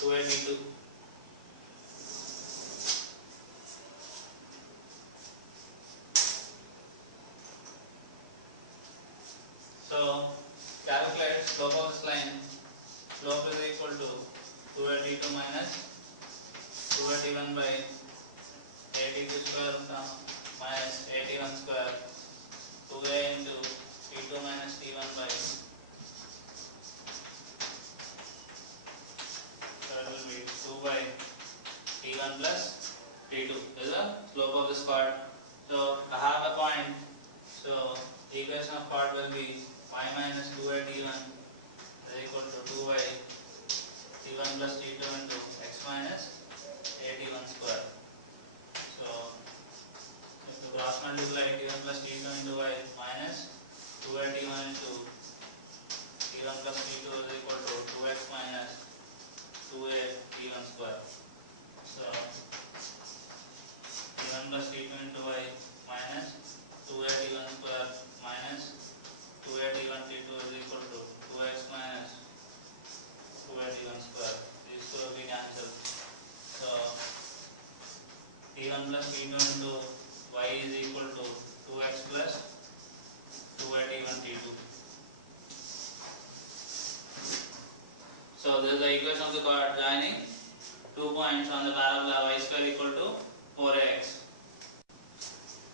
2a t2. So calculate slope of this line. Slope is equal to 2a t2 minus 2a t1 by a t2 square minus a t1 square 2a into t2 minus t1 by, so it will be 2 by t1 plus t2. This is the slope of this part. So I have a point. So the equation of part will be y minus 2a t1 is equal to 2 by t1 plus t2 into x minus a t1 square. So if you cross multiply t1 plus t2 into y minus 2a t1 into t1 plus t2 is equal to 2x minus 2a t1 square. So t1 plus t2 into y minus 2a t1 square minus 2a t1 t2 is equal to 2x minus 2a t1 square. These two will be cancelled. So t1 plus t2 into y is equal to 2x plus 2a t1 t2. So this is the equation of the chord joining 2 points on the parabola y square equal to 4ax.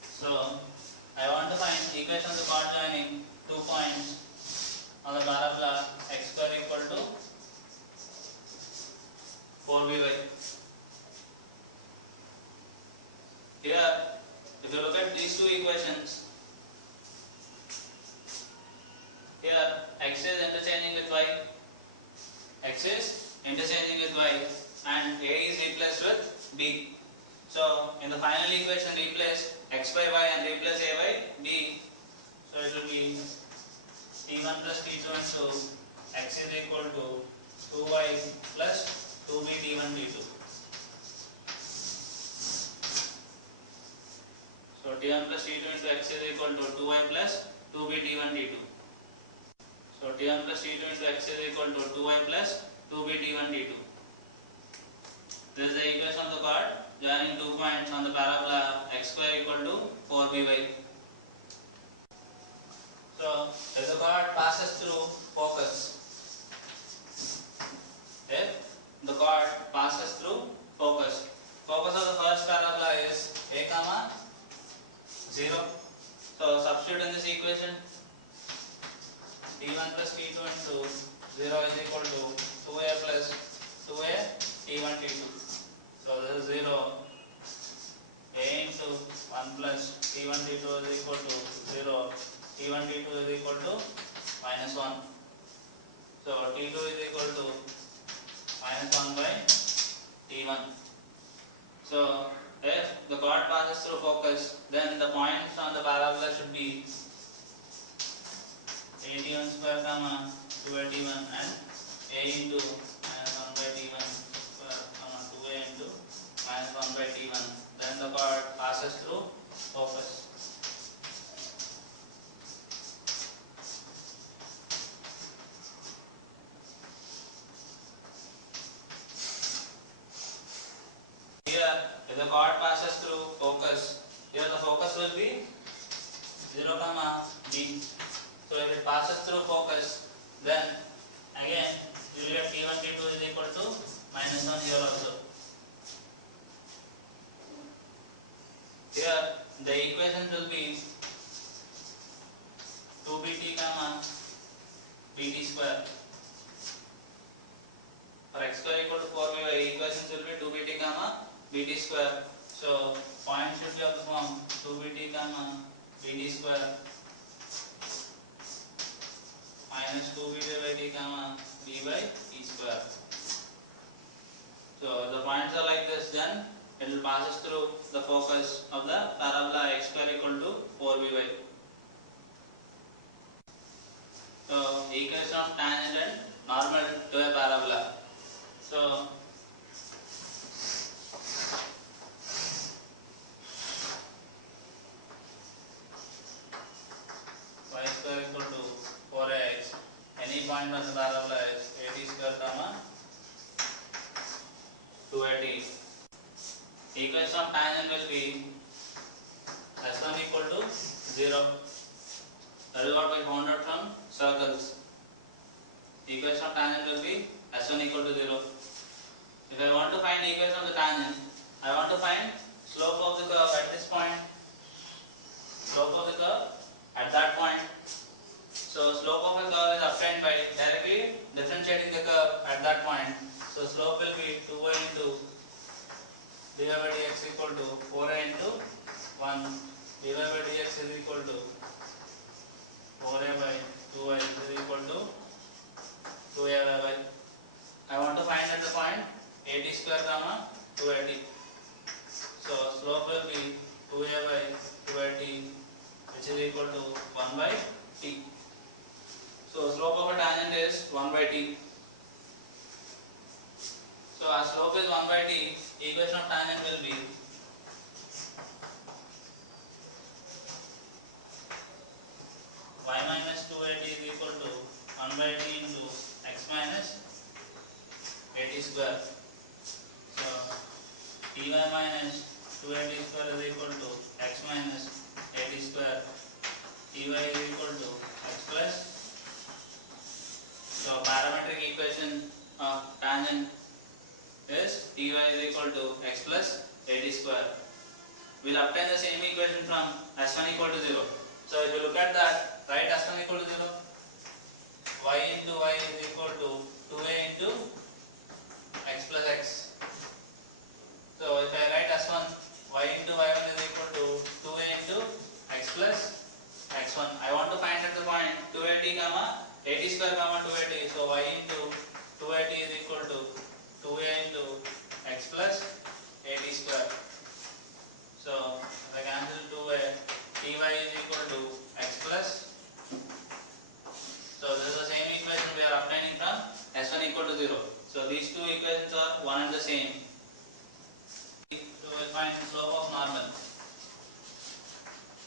So I want to find equation of the chord joining 2 points on the parabola x square equal to 4by. Here, if you look at these two equations, here x is interchanging with y, x is interchanging with y, and a is replaced with b. So in the final equation, replace x by y and replace a by b. So it will be t1 plus t2 into x is equal to 2y plus 2b t1 t2. So t1 plus t2 into x is equal to 2y plus 2b t1 t2. So t1 plus t2 into x is equal to 2y plus 2b t1 t2. This is the equation of the chord joining 2 points on the parabola x square equal to 4by. So if the chord passes through focus, if the chord passes through focus, focus of the first parabola is a comma 0. So substitute in this equation, t1 plus t2 into 0 is equal to 2a plus 2a t1 t2. So this is 0. A into 1 plus t1 t2 is equal to 0. t1 t2 is equal to minus 1. So t2 is equal to minus 1 by t1. So if the chord passes through focus, then the points on the parabola should be a t1 square comma 2a t1 and a into minus 1 by t1 square comma 2a into minus 1 by t1. Then the chord passes through focus. Here, if the chord passes through focus, here the focus will be 0 comma b. So if it passes through focus, then again you will get t1 t2 is equal to minus 1 here also. Here the equation will be 2bt comma bt square. For x square equal to 4by, equations will be 2bt comma bt square. So points should be of the form 2bt comma bt square minus 2bt by t comma b by t square. So the points are like this, then it will passes through the focus of the parabola x square equal to 4by. So equation of tangent and normal to a parabola. So y square equal to 4x. Any point on the parabola is at square comma 280. Equation of tangent will be S1 equal to 0. That is what we found out from circles. Equation of tangent will be S1 equal to 0. If I want to find equation of the tangent, I want to find slope of the curve at this point, slope of the curve at that point. So slope of a curve is obtained by directly differentiating the curve at that point. So slope will be 2y into dy by dx equal to 4a into 1. Dy by dx is equal to 4a by 2y is equal to 2a by y. I want to find at the point 80 square comma 280. So slope will be 2a by 280, which is equal to 1 by t. So slope of a tangent is 1 by t. So our slope is 1 by t. Equation of tangent will be y minus 280 is equal to 1 by t into x minus 80 square. So dy minus 280 square is equal to x minus 80 square. Dy is equal to x plus. So parametric equation of tangent is dy is equal to x plus 80 square. We will obtain the same equation from S1 equal to 0. So if you look at that, write S1 equal to 0. Y into y is equal to 2a into x plus x. So if I write S1, y into y1 is equal to 2a into x plus x1. I want to find at the point 280 comma 80 square comma 280. So y into 280 is equal to 2a into x plus 80 square. So if I cancel 2a, dy is equal to x plus. So this is the same equation we are obtaining from S1 equal to 0. So these two equations are one and the same. So we will find slope of normal.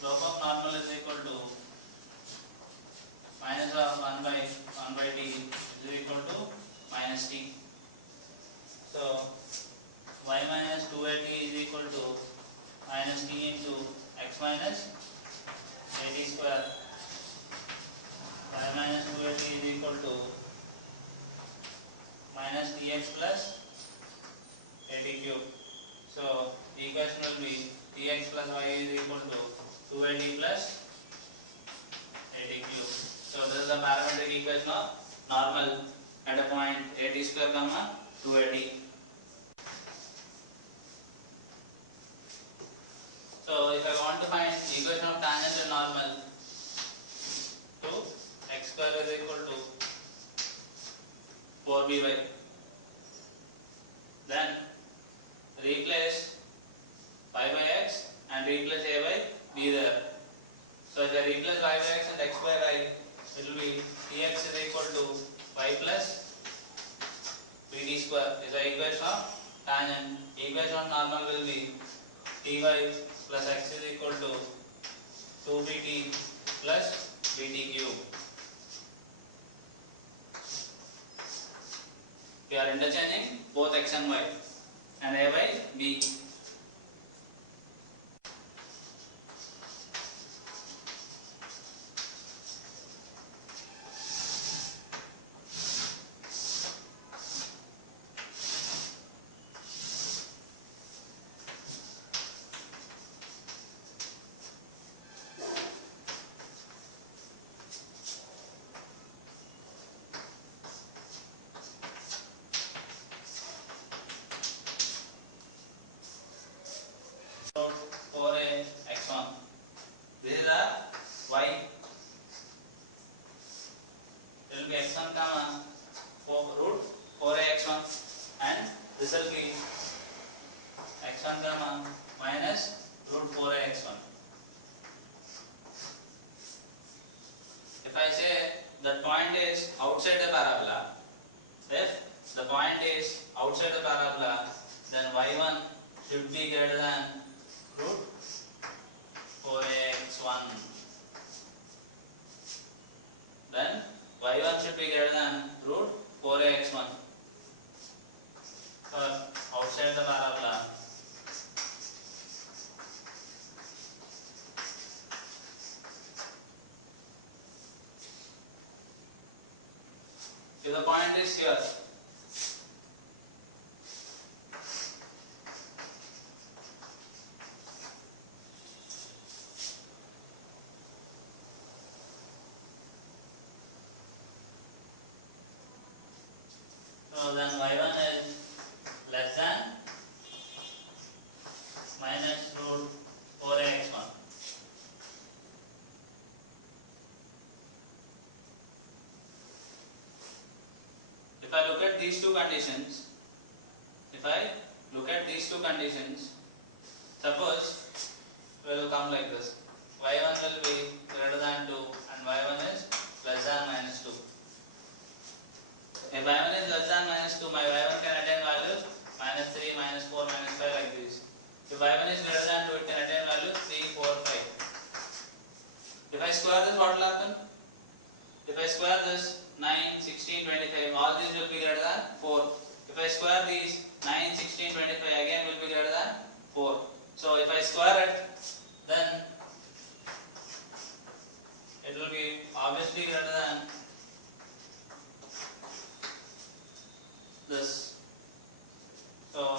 Slope of normal is equal to minus of 1 by t is equal to minus t. So y minus 280 is equal to minus t into x minus 80 square. Y minus 280 is equal to minus tx plus 80 cube. So the equation will be tx plus y is equal to 280 plus 80 cube. So this is the parametric equation of normal at a point 80 square comma 280. So if I want to find equation of tangent and normal to x square is equal to 4by, then replace y by x and replace a by b there. So if I replace y by x and x by y, it will be tx is equal to y plus bt square is the equation of tangent. Equation of normal will be ty plus x is equal to 2bt plus bt cube. We are interchanging both x and y and a by b. So 4a x1. This is a y. It will be x1 comma root 4a x1, and this will be x1 comma minus root 4a x1. If I say the point is outside the parabola, if the point is outside the parabola, then y1 should be greater than root 4a x1. Then y1 should be greater than root 4a x1 for outside point is here. So then y1 is less than minus root 4x1. If I look at these two conditions, suppose it will come like this. y1 will be greater than 2 and y1 is less than minus 2. If y1 is less than minus 2, my y1 can attain values minus 3, minus 4, minus 5 like this. If y1 is greater than 2, it can attain values 3, 4, 5. If I square this, what will happen? If I square this, 9, 16, 25, all these will be greater than 4. If I square these, 9, 16, 25 again will be greater than 4. So if I square it, then it will be obviously greater than this. So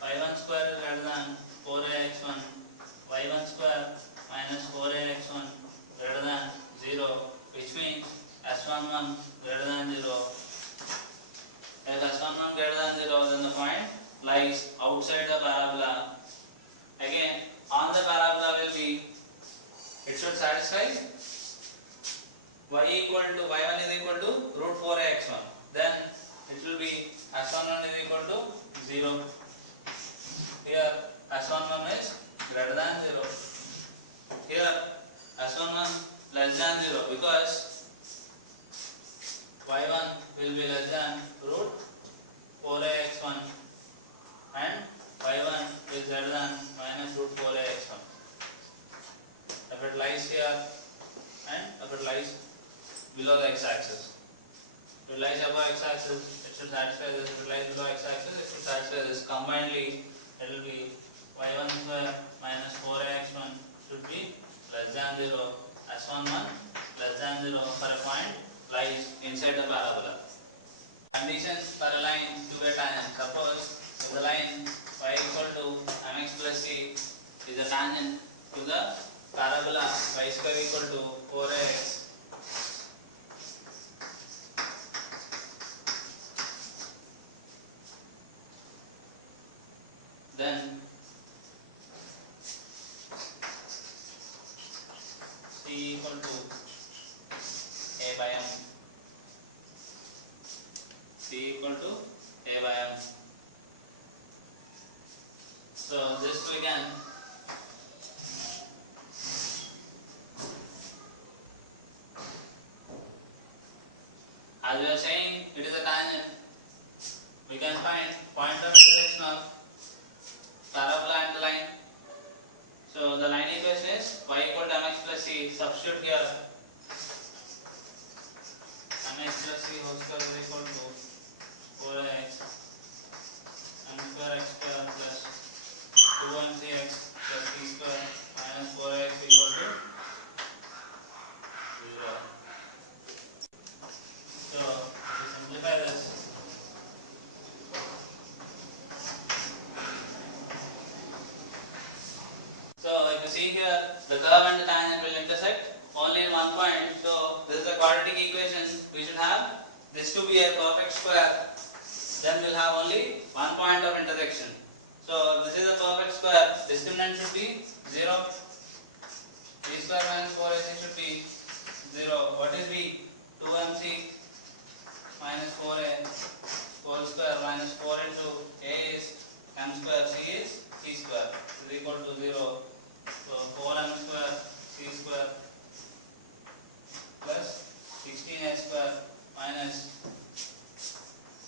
y1 square is greater than 4ax1, y1 square minus 4ax1 greater than 0, which means s11 greater than 0. If s11 greater than 0, then the point lies outside the parabola. Again, on the parabola will be, it should satisfy y1 is equal to root 4x1. Then it will be s11 is equal to 0. Here s11 is greater than 0. Here s11 less than 0 because y1 will be less than root 4x1 and y1 is greater than minus root 4x1. If it lies here and if it lies below the x-axis. If it lies above x-axis, it should satisfy this. If it lies below x-axis, it should satisfy this. Combinedly, it will be y1 square minus 4x1 should be less than 0. s11 less than 0 for a point lies inside the parabola. Conditions for a line to a tangent. Suppose if the line y equal to mx plus c is a tangent to the parabola y square equal to 4x, then c equal to a by m. C equal to a by m. So this we can as we are saying it is a tangent, we can find point of intersection of parabola and the line. So the line equation is y equal to mx plus c. Substitute here mx plus c whole square is equal to 4x m square x square plus 2mcx plus c square minus 4x equal to 0. So to simplify this, so if you see here, the curve and the tangent will intersect only in one point. So this is the quadratic equation. We should have this to be a perfect square. Then we'll have only one point of intersection. So this is a perfect square. Discriminant should be 0. B square minus 4ac should be 0. What is B? 2mc minus 4a whole square minus 4 into a is m square, c is c square is equal to 0. So 4m square c square plus 16a square minus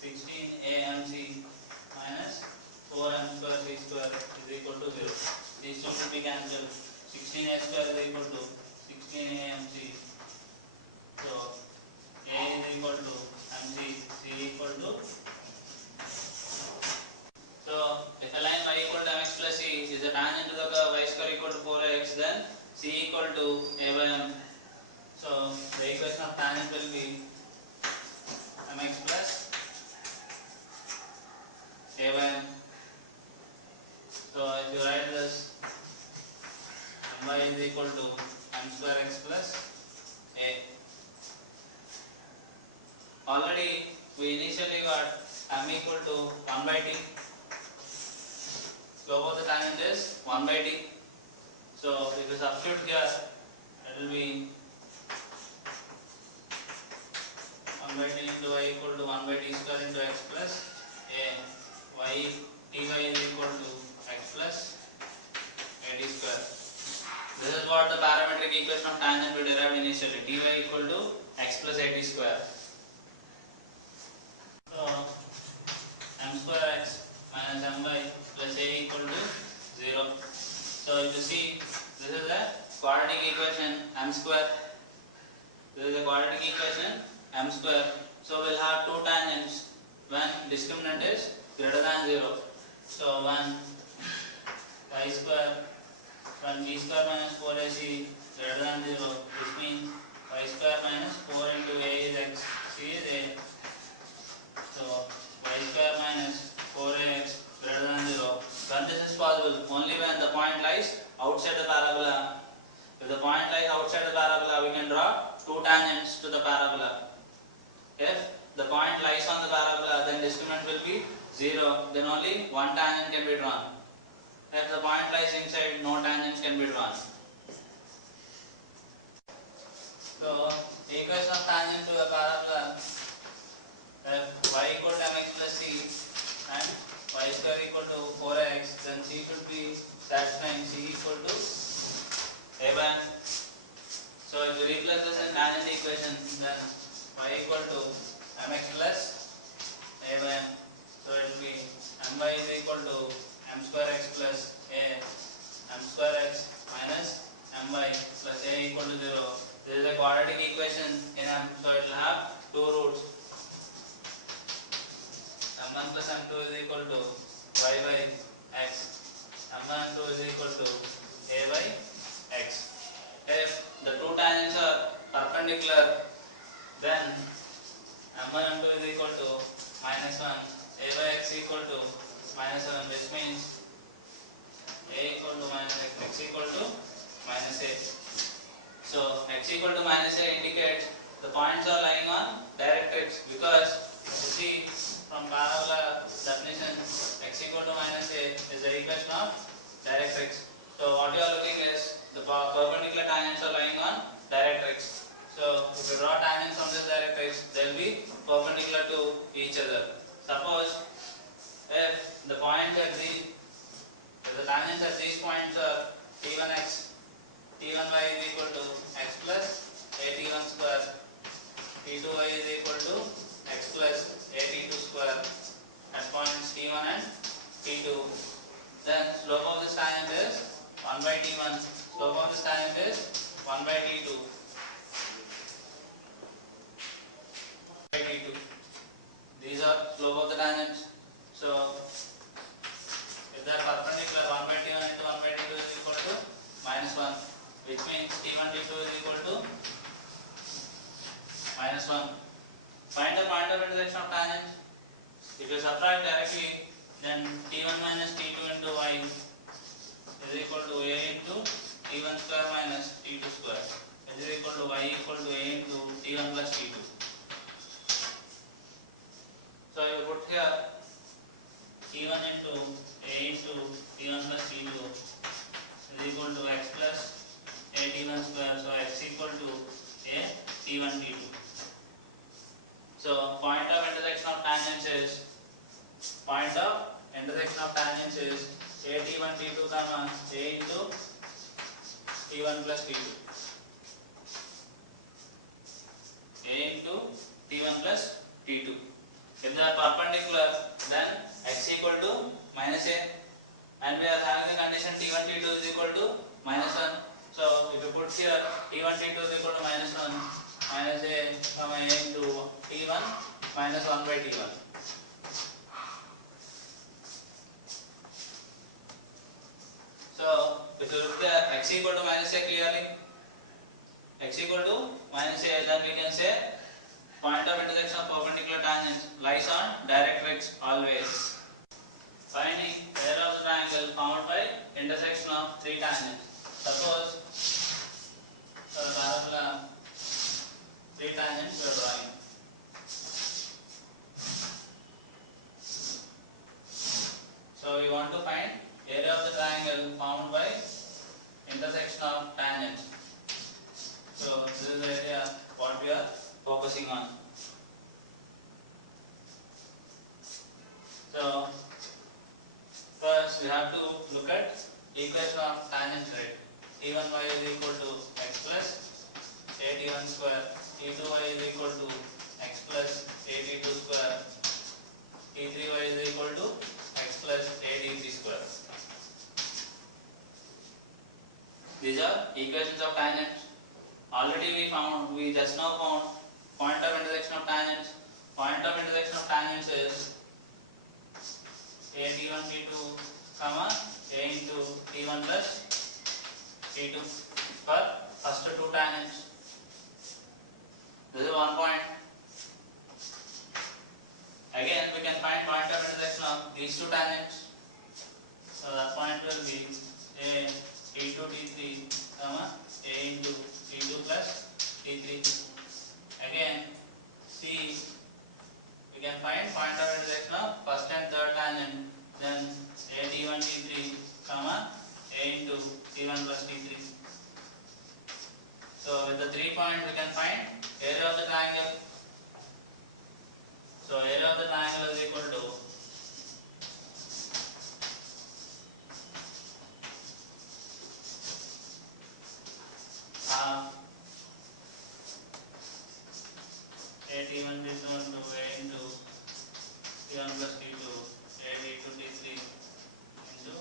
16amc minus 4m square c square is equal to 0. These two should be cancelled. 16a square is equal to 16amc. So a is equal to mc, c equal to. So if a line y equal to mx plus c is a tangent to the curve y square equal to 4x, then c equal to a by m. So the equation of tangent will be a by m. So if you write this, my is equal to m square x plus a. Already we initially got m equal to 1 by t. Slope of the tangent is 1 by t. So if you substitute here, it will be 1 by t into y equal to 1 by t square into x plus a. Y ty is equal to x plus a t square. This is what the parametric equation of tangent we derived initially. Ty equal to x plus a t square. So m square x minus m by plus a equal to 0. So if you see, this is a quadratic equation m square. This is a quadratic equation m square. So we will have two tangents when discriminant is greater than 0. So when y square, when b square minus 4ac greater than 0, which means y square minus 4 into a is x, c is a. So y square minus 4ax greater than 0. When this is possible? Only when the point lies outside the parabola. If the point lies outside the parabola, we can draw two tangents to the parabola. If the point lies on the parabola, then discriminant will be 0. Then only one tangent can be drawn. If the point lies inside, no tangents can be drawn. So equation of tangent to a parabola, if y equal to mx plus c and y square equal to 4x, then c should be satisfying. C equal to a by m. So if you replace this in tangent equation, then y equal to mx plus a by m. So it will be m by is equal to m square x plus a, m square x minus m by plus a equal to 0. This is a quadratic equation in m, so it will have two roots. m1 plus m2 is equal to y by x. m1 and 2 is equal to a by x. If the two tangents are perpendicular, then m1 and 2 is equal to minus 1, a by x equal to minus 1, which means a equal to minus x, x equal to minus a. So x equal to minus a indicates the points are lying on directrix, because you see from parabola definition, x equal to minus a is the equation of directrix. So what you are looking is the perpendicular tangents are lying on directrix. So if you draw tangents from this directrix, they will be perpendicular to each other. Suppose if the points at these, if the tangents at these points are t1x, t1y is equal to x plus a t1 square, t2y is equal to x plus a t2 square at points t1 and t2. Then slope of this tangent is 1 by t1, slope of this tangent is 1 by t2. By t2. These are slope of the tangents. So if they are perpendicular, 1 by t1 into 1 by t2 is equal to minus 1, which means t1 t2 is equal to minus 1. Find the point of intersection of tangents. If you subtract directly, then t1 minus t2 into y is equal to a into t1 square minus t2 square, is equal to y equal to a into t1 plus t2. So you put here t1 into a into t1 plus t2 is equal to x plus a t1 square, so x equal to a t1 t2. So point of intersection of tangents is a t1 t2 comma a into t1 plus t2, a into t1 plus t2. If they are perpendicular, then x equal to minus a, and we are having the condition t1 t2 is equal to minus 1. So if you put here t1 t2 is equal to minus 1, minus a comma a into t1 minus 1 by t1. So if you look there, x equal to minus a clearly, x equal to minus a, then we can say point of intersection of perpendicular tangents lies on directrix always. of tangent. So this is the area what we are focusing on. So first we have to look at equation of tangent, right? T1y is equal to x plus at1 square, T2y is equal to x plus at2 square, T3y is equal to x plus at3 square. These are equations of tangent. Already we just now found point of intersection of tangents. Point of intersection of tangents is a T1 T2 comma a into T1 plus T2 for first two tangents. This is one point. Again we can find point of intersection of these two tangents. So that point will be a T2 T3 comma a into T2 plus T3. Again C we can find point of intersection of first and third tangent. Then a T1 T3 comma a into T1 plus T3. So with the 3 points we can find area of the triangle. So area of the triangle is equal to half a T1 T2 into a into T1 plus T2 a T2 T3 into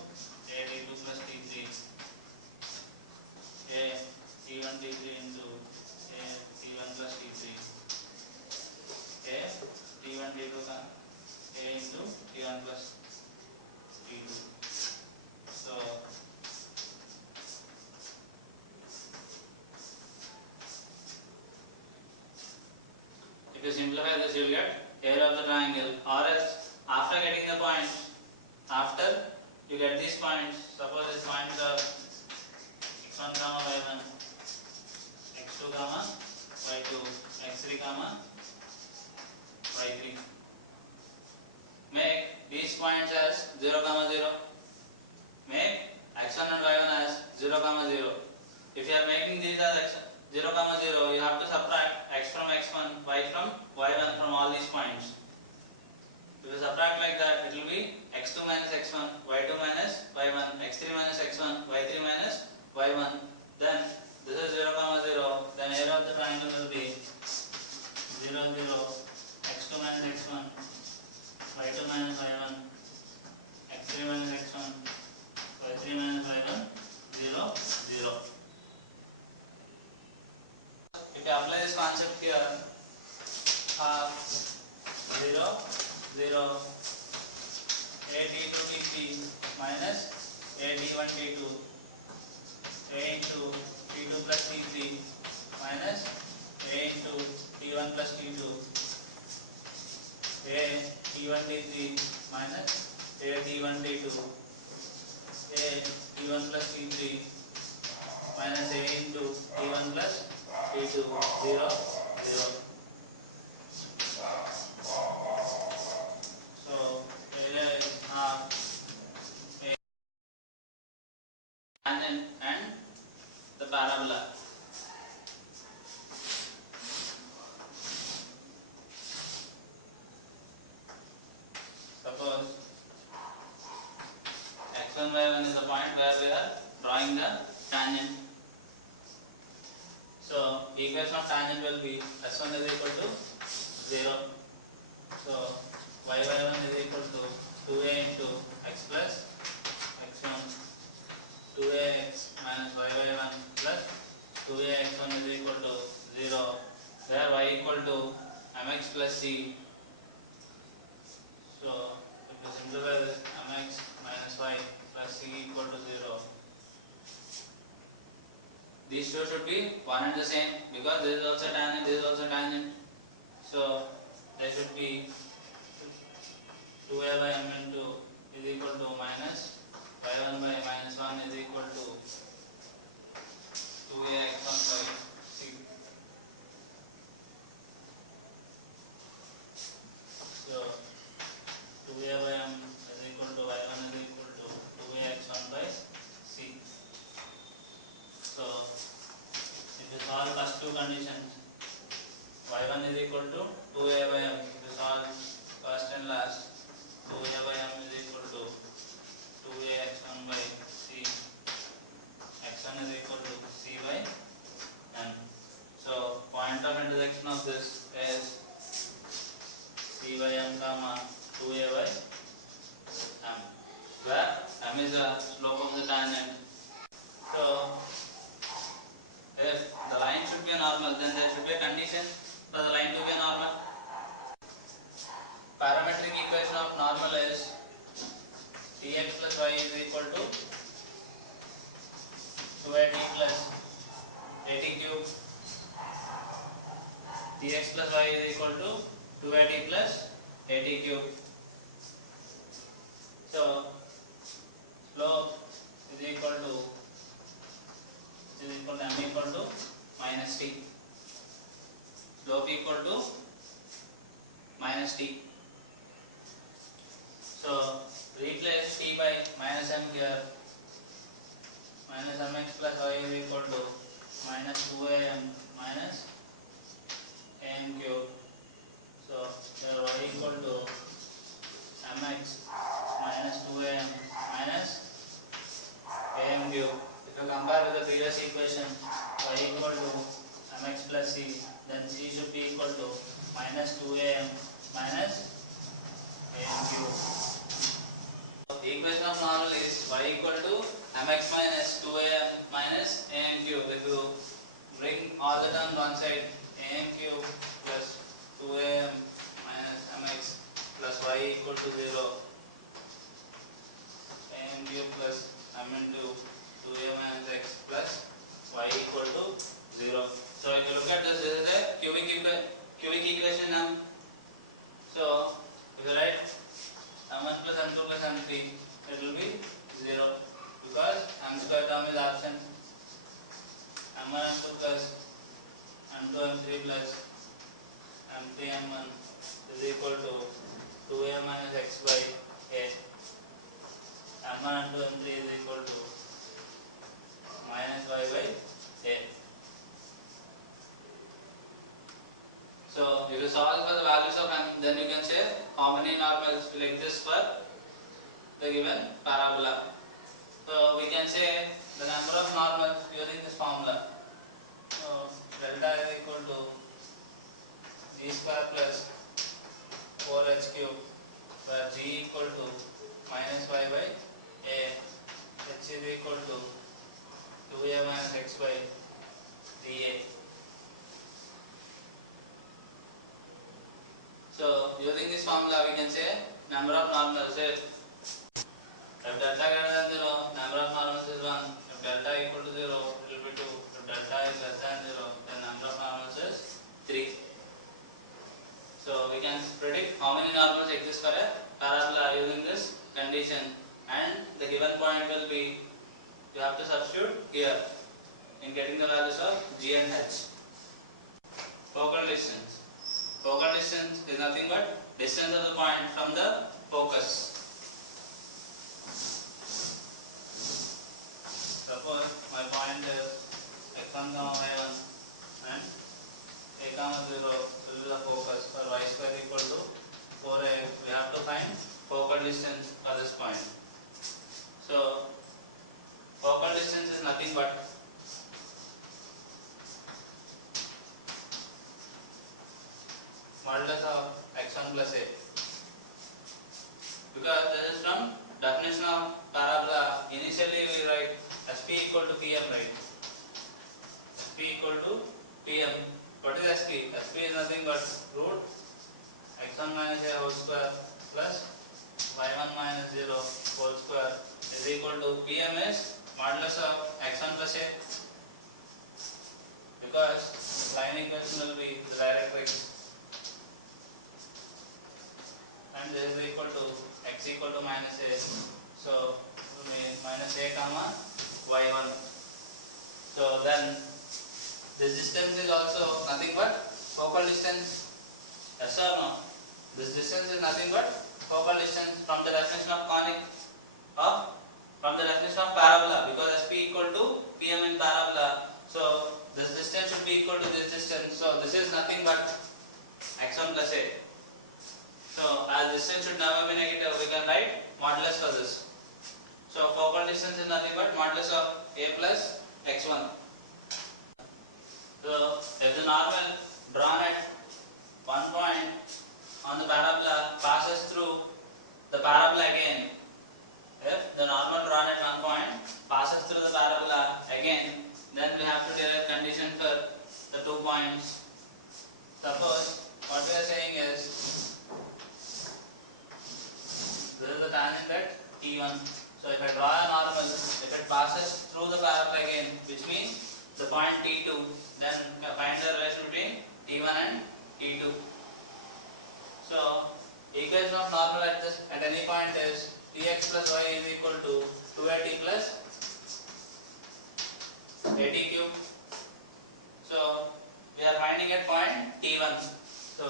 a T2 plus T3 a T1 T3 into a T1 plus T3 a T1 T2 a into T1 plus T2. So if you simplify this, you will get area of the triangle, or else after getting the points, after you get these points, suppose these points are x1 comma y1, x2 comma y2, x3 comma y3. Make these points as 0 comma 0. Make x1 and y1 as 0 comma 0. If you are making these as 0 comma 0, you have to subtract x from x1, y from y1 from all these points. If you subtract like that, it will be x2 minus x1, y2 minus y1, x3 minus x1, y3 minus y1. Then this is 0 comma 0. Then area of the triangle will be 0 0, x2 minus x1, y2 minus y1, x3 minus x1, y3 minus y1, 0 0. If you apply this concept here, half 0 0 a T2 T3 minus a T1 T2 a into T2 plus T3 minus a into T1 plus T2 a T1 T3 minus a T1 T2 a T1 plus T3 minus a into T1 plus T2 0 0. So area is half a tangent and the parabola. Suppose x1 y1 is the point where we are drawing the tangent. So equation of tangent will be s1 is equal to 0. So y1 is equal to 2a into x plus x1, 2ax minus y1 plus 2ax1 is equal to 0, where y equal to mx plus c. So if you simplify this, mx minus y plus c equal to 0. These two should be one and the same, because this is also tangent, this is also tangent. So they should be 2a by m into is equal to minus y1 by minus 1 is equal to 2a x1 by c. So 2a by m is equal to y1 is equal to 2a x1 by c. So dx plus y is equal to 2at plus 80 cube. Dx plus y is equal to 2at plus 80 cube. So slope is equal to m equal to minus t. Slope equal to minus t. So replace t by minus m here. Minus mx plus y is equal to minus 2am minus am cube. So here y equal to mx minus 2am minus am cube. If you compare with the previous equation, y equal to mx plus c, then c should be equal to minus 2am minus am cube. The equation of normal is y equal to mx minus 2am minus am cube. If you bring all the terms one side, am cube plus 2am minus mx plus y equal to 0, am cube plus m into 2a minus x plus y equal to 0. So if you look at this, this is a cubic equation now. So if you write m1 plus m2 plus m3, it will be 0 because m square term is absent. m1 m2 plus m2 m3 plus m3 m1 is equal to 2a minus x by a. m1 m2 m3 is equal to minus y by a. So if you solve for the values of m, then you can say how many normals will exist for the given parabola. So we can say the number of normals using this formula. So delta is equal to g square plus 4h cube, where g equal to minus y by a, h is equal to 2a minus x by dA. So using this formula we can say number of normals. If delta greater than 0, number of normals is 1. If delta equal to 0, it will be 2. If delta is less than 0, then number of normals is 3. So we can predict how many normals exist for a parabola using this condition, and the given point will be, you have to substitute here in getting the values of g and h. Focal distance. Focal distance is nothing but distance of the point from the focus. Suppose my point is x1, y1 and a, 0 will be the focus for y square equal to 4a. We have to find focal distance for this point. So focal distance is nothing but modulus of x1 plus a, because this is from definition of parabola. Initially we write sp equal to pm, right? Sp equal to pm. What is sp? Sp is nothing but root x1 minus a whole square plus y1 minus 0 whole square is equal to pm is modulus of x1 plus a, because the line equation will be the directrix, and this is equal to x equal to minus a, so it will be minus a comma y1. So then this distance is also nothing but focal distance. Yes or no? This distance is nothing but focal distance from the definition of conic, from the definition of parabola, because sp equal to pm in parabola. So this distance should be equal to this distance. So this is nothing but x1 plus a. So as distance should never be negative, we can write modulus for this. So focal distance is nothing but modulus of a plus x1. So if the normal drawn at one point on the parabola passes through the parabola again, if the normal drawn at one point passes through the parabola again, then we have to derive condition for the 2 points. Suppose what we are saying is, this is the tangent at T1. So if I draw a normal, if it passes through the parabola again, which means the point T2, then find the relation between T1 and T2. So equation of normal at any point is Tx plus y is equal to 2at plus 80 cube. So we are finding at point T1. So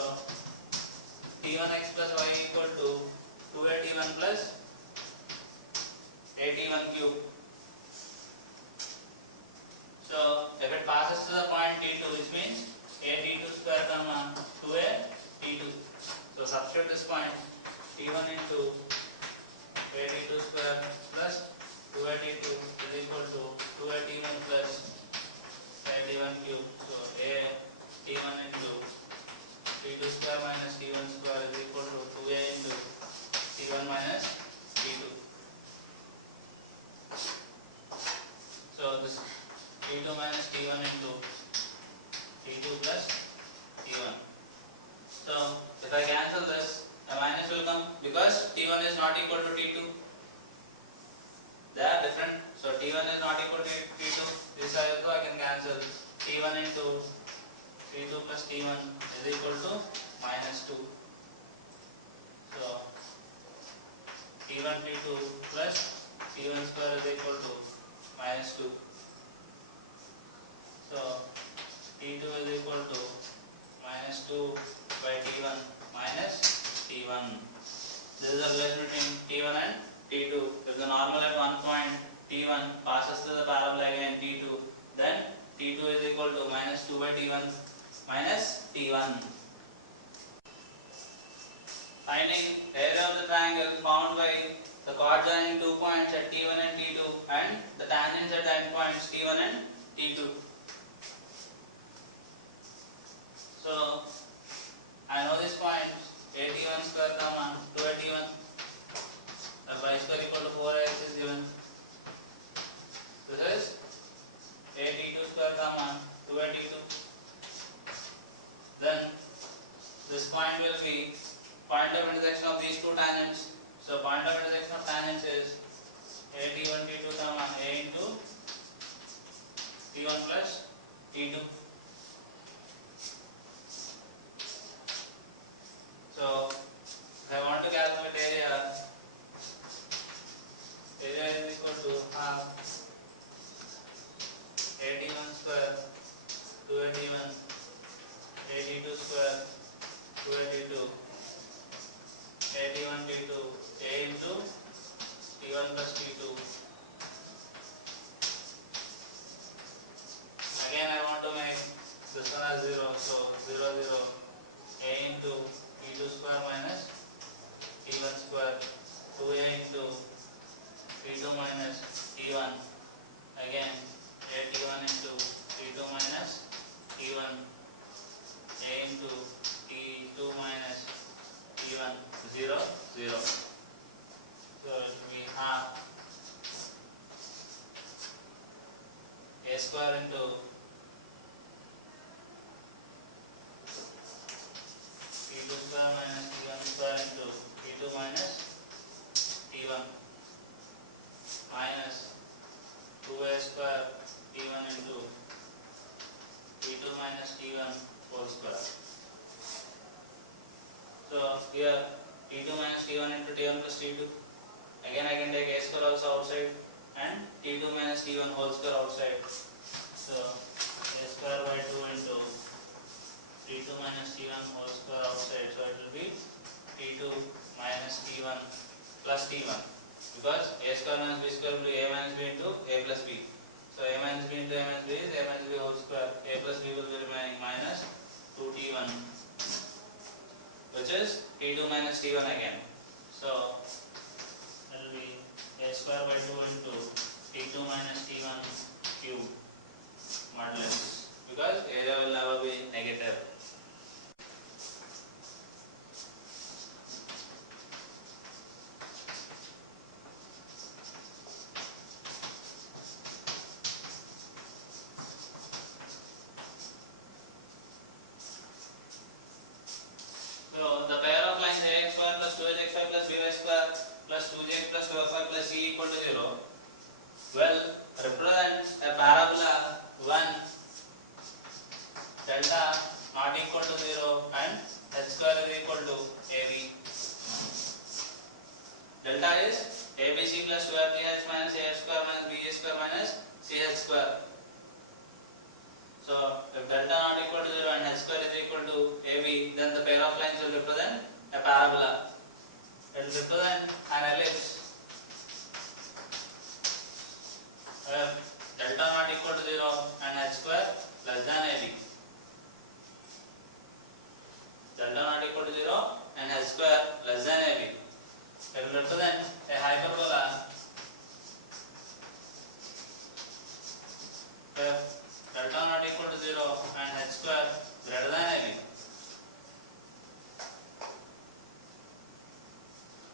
T1x plus y equal to 2at1 plus 81 cube. So if it passes to the point T2, which means a T2 square comma 2a T2. So substitute this point T1 into a T2 square plus 2a T2 is equal to 2a T1 plus 81 cube. So a T1 into T2 square minus T1 square is equal to 2a into T1 minus T2. So this T2 minus T1 into T2 plus T1. So if I cancel this, a minus will come because T1 is not equal to T2. They are different. So T1 is not equal to T2. This side also I can cancel. T1 into T2 plus T1 is equal to minus 2. So T1 T2 plus T1 square is equal to minus 2. So T2 is equal to minus 2 by T1 minus T1. This is the relation between T1 and T2. If the normal at one point T1 passes to the parabola again T2, then T2 is equal to minus 2 by T1 minus T1. Finding area of the triangle found by the chord joining 2 points at T1 and T2 and the tangents at the endpoints T1 and T2. So I know this point a_T1 square comma 2a_T1. Y square equal to 4ax is given. This is a_T2 square comma 2a_T2. Then this point will be point of intersection of these two tangents. So point of intersection of tangents is a_T1 T2 comma a into T1 plus T2. So if I want to calculate area is equal to half a_T1 square 2a_T1 a_T2 square 2a_T2 a_T1 T2 a into T1 plus T2. Again I want to make this one as 0, so 0 0 a into T2 square minus T1 square 2a into T2 minus T1. Again a_T1 into T2 minus T1 a into T2 minus T1 0 0. So it will be half a square into T2 square minus T1 square into T2 minus T1 minus 2a square T1 into T2 minus T1 whole square. So here T2 minus T1 into T1 plus T2. Again I can take a square also outside and T2 minus T1 whole square outside. So a square by 2 into T2 minus T1 whole square outside. So it will be T2 minus T1 plus T1. Because a square minus b square will be a minus b into a plus b. So a minus b into a minus b is a minus b whole square. A plus b will be remaining minus 2T1, which is T2 minus T1 again. So it will be a square by 2 into T2 minus T1 cube modulus. Because area will never be negative. So the pair of lines ax square plus 2hxy plus by square plus 2gx plus 2fy Well, represent a parabola 1 delta not equal to 0 and h square is equal to AB. Delta is ABC plus 2ABH minus AH square minus BH square minus CH square. So, if delta not equal to 0 and h square is equal to AB, then the pair of lines will represent a parabola. It will represent an ellipse. If delta not equal to 0 and h square less than AB. Delta not equal to 0 and h square less than AB. It will represent a hyperbola if delta not equal to 0 and h square greater than AB.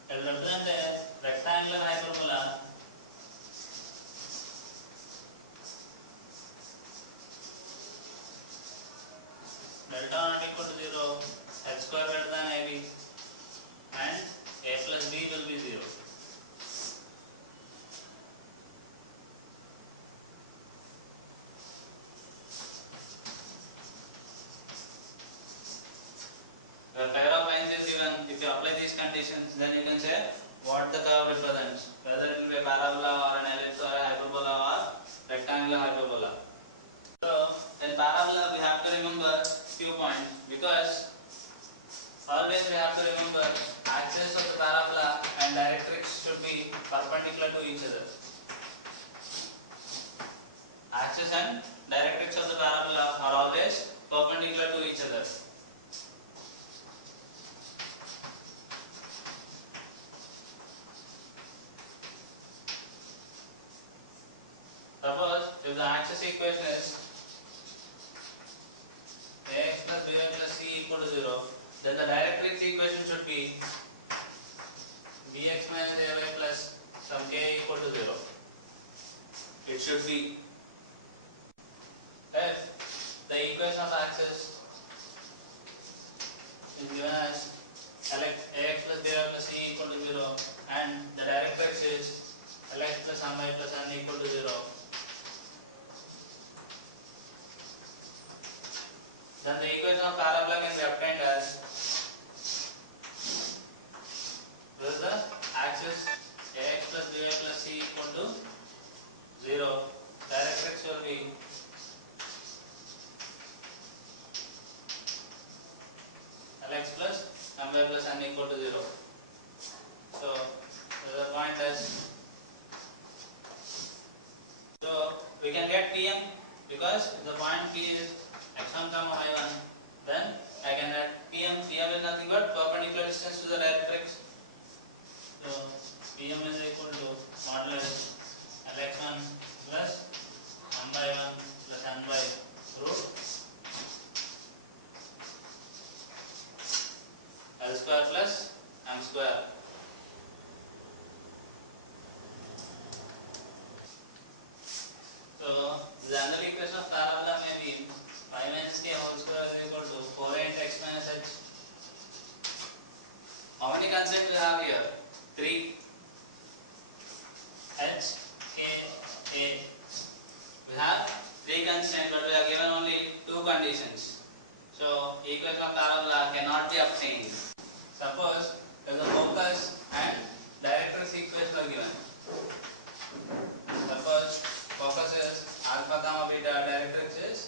It will represent a rectangular hyperbola delta not equal to 0, h square greater than AB and a plus b will be 0. The pair of lines is given. If you apply these conditions, then you can say what the curve represents, whether it will be a parabola or an ellipse or a hyperbola or rectangular hyperbola. So, in parabola we have to remember few points, because always we have to remember axis of the parabola and directrix should be perpendicular to each other. Axis and directrix of the parabola are always perpendicular to each other. Suppose if the axis equation is ax plus by plus c equal to 0, then the directrix equation should be bx minus ay plus some k equal to 0. It should be, if the equation of axis is given as ax plus by plus c equal to 0 and the directrix is lx plus my plus n equal to 0, then the equation of parabola can be obtained as, this is the axis ax plus by plus c equal to 0, directrix will be lx plus my plus n equal to 0. So, the point is, so we can get Pm, because if the point P is x1 comma y1, then I can get Pm. Pm is nothing but perpendicular distance to the directrix. So Pm is equal to modulus Lx1 plus m by 1 plus n by root L square plus m square. So the general equation of parabola may be y minus k whole square is equal to 4a into x minus h. How many constants we have here? 3. H, K, A. We have 3 constants, but we are given only 2 conditions. So equation of parabola cannot be obtained. Suppose if the focus and directrix equation are given. Suppose focus is alpha comma beta, directrix is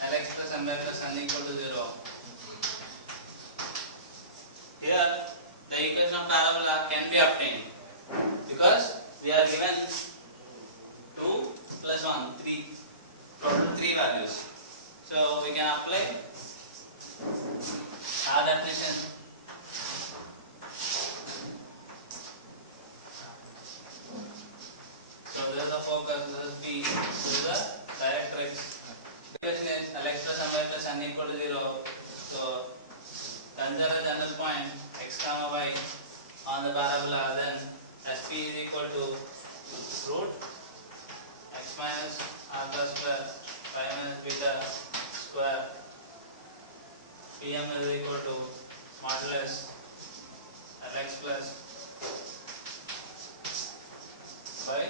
lx plus my plus n equal to 0. Here the equation of parabola can be obtained, because we are given 2 plus 1, 3, total 3 values. So we can apply our definition. So this is the focus, this is P, this is the directrix. The equation is lx plus my plus n equal to 0. So consider the general point x comma y on the parabola, then Sp is equal to root x minus alpha square y minus beta square. Pm is equal to modulus Lx plus by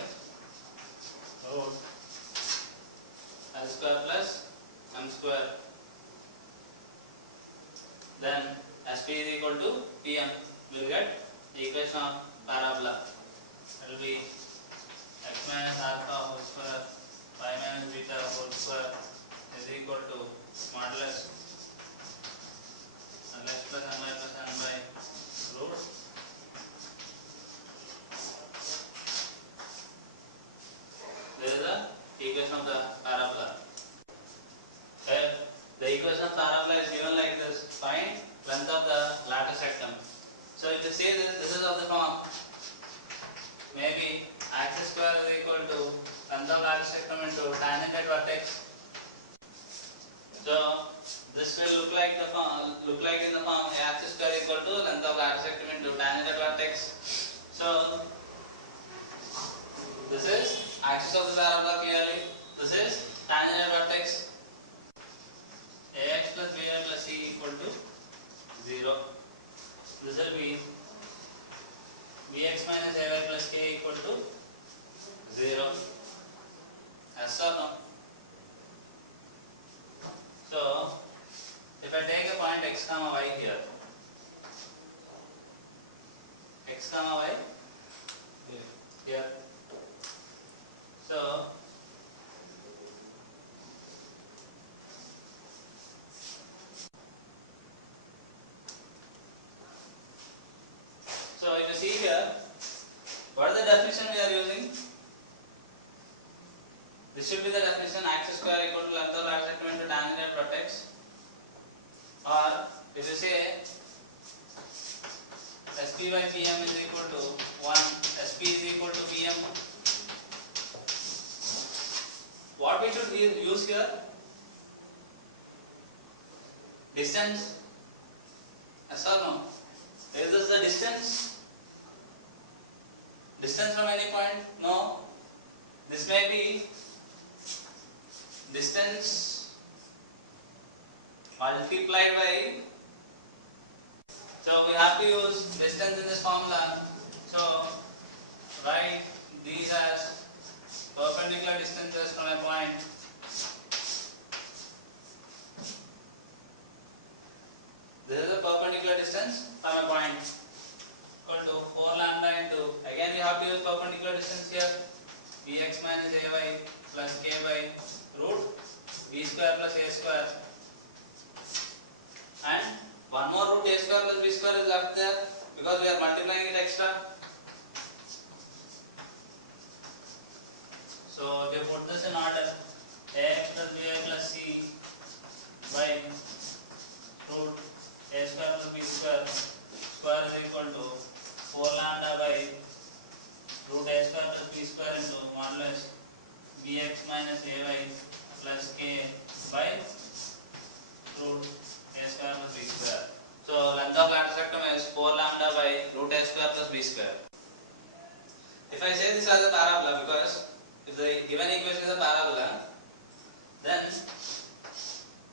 parabola. It will be x minus alpha whole square y minus beta whole square is equal to modulus x plus n y plus n by root. This is the equation of the parabola. The equation of parabola is given like this: find length of the lateral rectum. So if you see this is of the form, maybe axis square is equal to length of lateral rectum into tangent at vertex. So this will look like in the form axis square equal to length of lateral rectum into tangent at vertex. So this is axis of the parabola clearly. This is tangent at vertex. Ax plus by plus c equal to 0. This will be bx minus ay plus k equal to 0. Yes or no? So if I take a point x comma y here, x comma y here. So if you see here, what is the definition we are using? This should be the definition: axis square equal to length of lateral rectum into tangent at vertex. Or if you say sp by pm is equal to 1, sp is equal to pm, what we should use here? Distance. Yes or no? Is this the distance? Distance from any point? No. This may be distance multiplied by. So we have to use distance in this formula. So write these as perpendicular distances from a point. This is a perpendicular distance from a point equal to 4 lambda into, again we have to use perpendicular distance here, bx minus ay plus k by root b square plus a square, and one more root a square plus b square is left there because we are multiplying it extra. So if you put this in order, ax plus by plus c by root a square plus b square square is equal to 4 lambda by root a square plus b square into modulus bx minus ay plus k by root a square plus b square. So length of lateral rectum is 4 lambda by root a square plus b square. If I say this as a parabola, because if the given equation is a parabola, then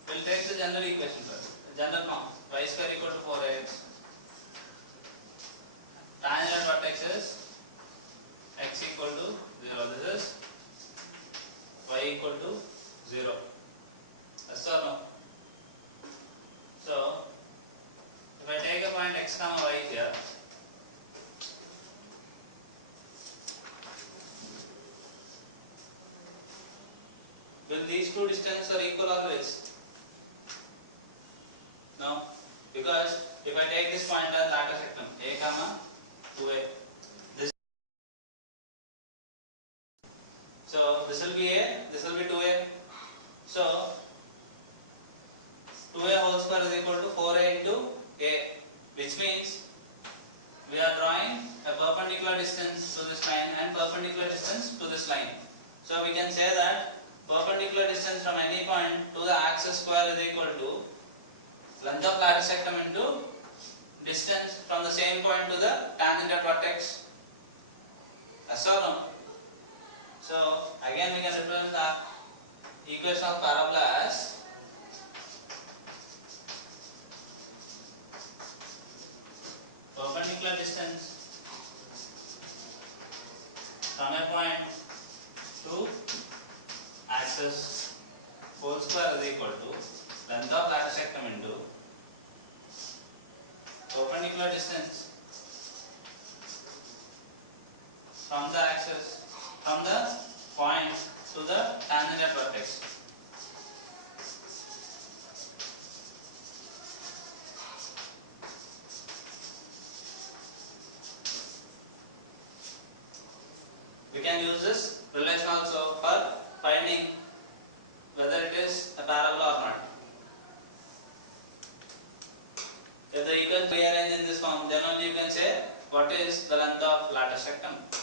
we'll take the general equation first. General form: y square equal to 4x. Tangent at vertex is x equal to 0. This is y equal to 0. Yes or no? So if I take a point x comma y here, will these two distances are equal always? No, because if I take this point as lateral rectum a comma 2a, this, so this will be a, this will be 2a. So 2a whole square is equal to 4a into a, which means we are drawing a perpendicular distance to this line and perpendicular distance to this line. So we can say that perpendicular distance from any point to the axis square is equal to length of lateral rectum into distance from the same point to the tangent at vertex. Yes or no? So again we can represent the equation of parabola as perpendicular distance from a point to axis whole square is equal to length of lateral rectum into perpendicular distance from the axis, from the point to the tangent vertex. We can use this relation also for finding whether it is a parabola or not. If the equation is rearranged in this form, then only you can say what is the length of lattice rectum.